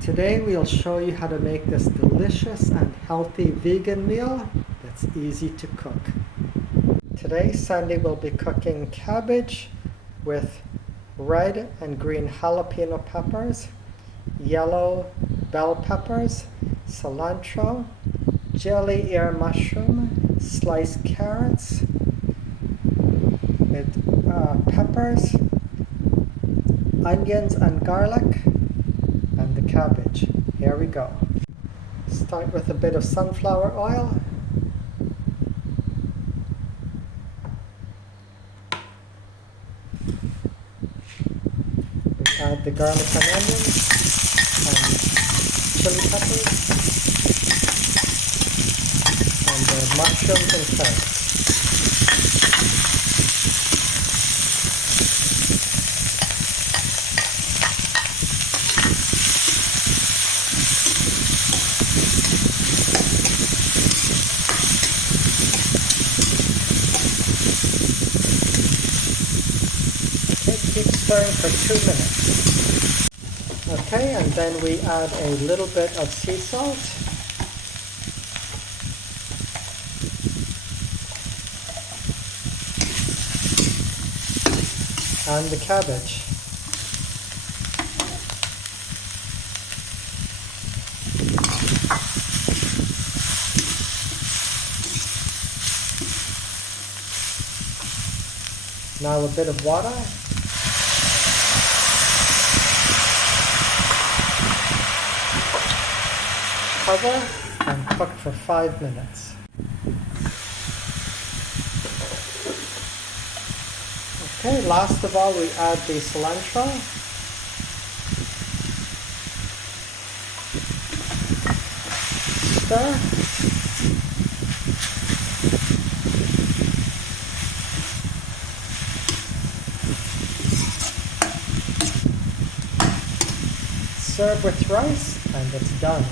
Today we'll show you how to make this delicious and healthy vegan meal that's easy to cook. Today Sandy will be cooking cabbage with red and green jalapeno peppers, yellow bell peppers, cilantro, jelly ear mushroom, sliced carrots, with peppers, onions and garlic, and the cabbage. Here we go. Start with a bit of sunflower oil. We add the garlic and onions and chili peppers and the mushrooms and carrots. Keep stirring for 2 minutes. Okay, and then we add a little bit of sea salt. And the cabbage. Now a bit of water. Cover and cook for 5 minutes. Okay, last of all we add the cilantro. Stir. Serve with rice and it's done.